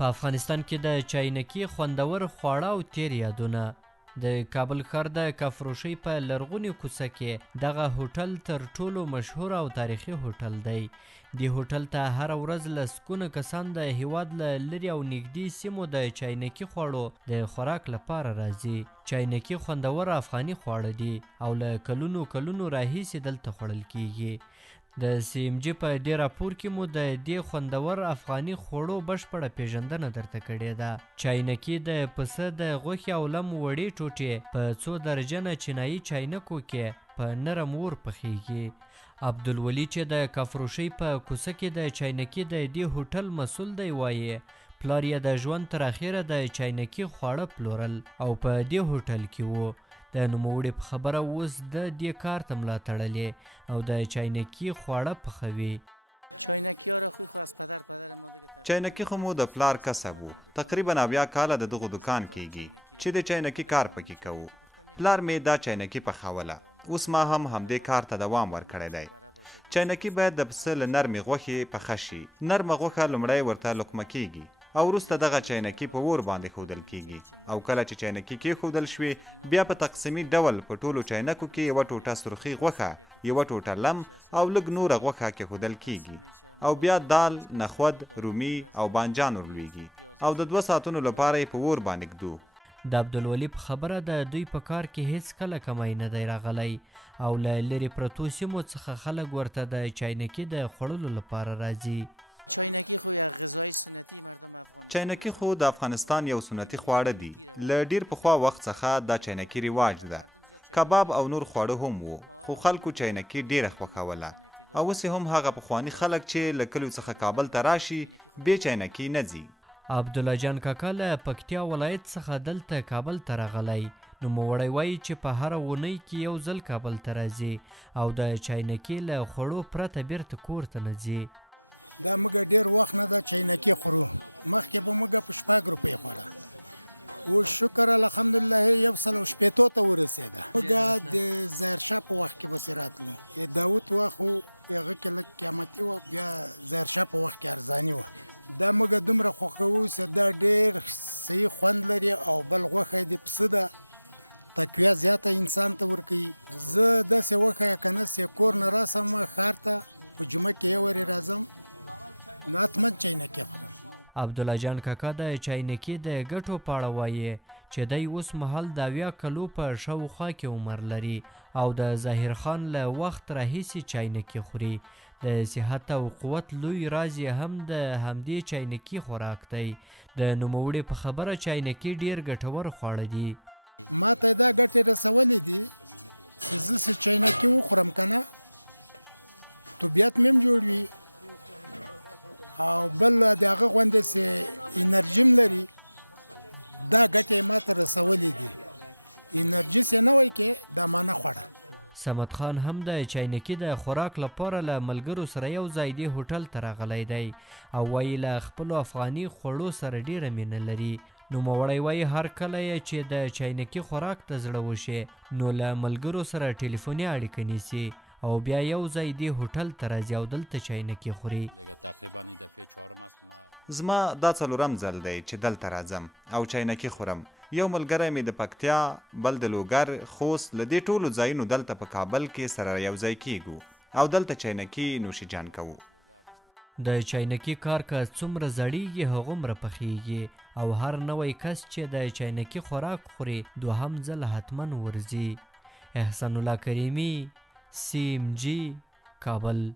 په افغانستان کې د چاینکي خوندور خواړه او تیر یادونه. د کابل ښار د کفروشۍ په لرغونې کوڅه کې دغه هوټل تر ټولو مشهور او تاریخي هوټل دی. دې هوټل ته هره ورځ لسګونه کسان د هیواد له لرې او نږدې سیمو د چاینکي خوړو د خوراک لپاره راځي. چاینکي خوندور افغاني خواړه دي او له کلونو راهیسې دلته خوړل کیږي. د سی ام جی په دې راپور کې مو د دې خوندور افغاني خوړو بشپړه پیژندنه درته کړې ده. چاینکي د پسه د غوښې او لم وړې ټوټې په 2 درجنه چینایي چاینکو کې په نرم اور پخیږي. عبدالولي چې د کفروشۍ په کوڅه کې د چاینکي د دې هوټل مسؤل دی وایي پلار یې د ژوند تر اخره د چاینکي خواړه پلورل او په دې هوټل کې وو. د نوموړي په خبره اوس د دې کار ته ملا تړلې او د چاینکي خواړه پخوي. چاینکي خو مو د پلار کسب و. تقریبا 90 کاله د دغه دکان کیږي چې د چاینکي کار پکې کوو. پلار مې دا چاینکي پخوله. اوس ما هم همدې کار ته دوام ورکړی دی. چاینکي باید د پسه له نرمې غوښې پخه شي. نرمه غوښه لومړی ورته لقمه کیږي او وروسته دغه چاینکي په اور باندې ښودل کیږي او کله چې چاینکي کېښودل شوې بیا په تقسیمي ډول په ټولو چاینکو کې یوه ټوټه سرخي غوښه، یوه ټوټه لم او لږ نوره غوښه کېښودل کیږي او بیا دال، نخود، رومي او بانجان ورلویږي او د 2 ساعتونو لپاره یې په اور باندې ږدو. د عبدالولي په خبره د دوی په کار کې هیڅ کله کمی نه دی راغلی او له لرې پرتو سیمو څخه خلک ورته د چاینکي د خوړلو لپاره راځي. چاینکي خو د افغانستان یو سنتي خواړه دي. له ډیر پخوا وخت څخه دا چاینکي رواج ده. کباب او نور خواړه هم وو خو خلکو چاینکي ډیره خوښوله او اوس هم هغه پخواني خلک چې له کلیو څخه کابل ته راشي بې چاینکي نه ځي. عبدالله جان کاکا له پکتیا ولایت څخه دلته کابل ته راغلی. نوموړی وایي چې په هره اونۍ کې یو ځل کابل ته راځي او د چاینکي له خوړو پرته بیرته کور ته نه ځي. عبدالله جان کاکا د چاینکي د ګټو په اړه وایي چې دی اوس مهال د 70 کلو په شاوخوا کې عمر لري او د ظاهر خان له وخت راهیسې چاینکي خوري. د صحت او قوت لوی راز یې هم د همدې چاینکي خوراک دی. د نوموړي په خبره چاینکي ډیر ګټور خواړه دي. صمد خان هم د چاینکي د خوراک لپاره له ملګرو سره یو ځای دی هوټل ته راغلی دی او وایي له خپلو افغاني خوړو سره ډیره مینه لري. نوموړی وایي هر کله چې د چاینکي خوراک ته زړه وشي نو له ملګرو سره ټلیفوني اړیکه نیسي او بیا یو ځای دی هوټل ته راځي او دلته چاینکي خوري. زما دا 4م ځل دی چې دلته راځم او چاینکي خورم. یو ملګری مې د پکتیا، بل د لوګر، خوست، له دې ټولو ځایونو دلته په کابل کې سره یو ځای کیږو او دلته چاینکي نوشیجان کوو. د چاینکي کار که څومره زړیږي هغومره پخیږي او هر نوی کس چې د چاینکي خوراک خوري 2م ځل حتما ورځي. احسان الله کریمي، سی ام جی، کابل.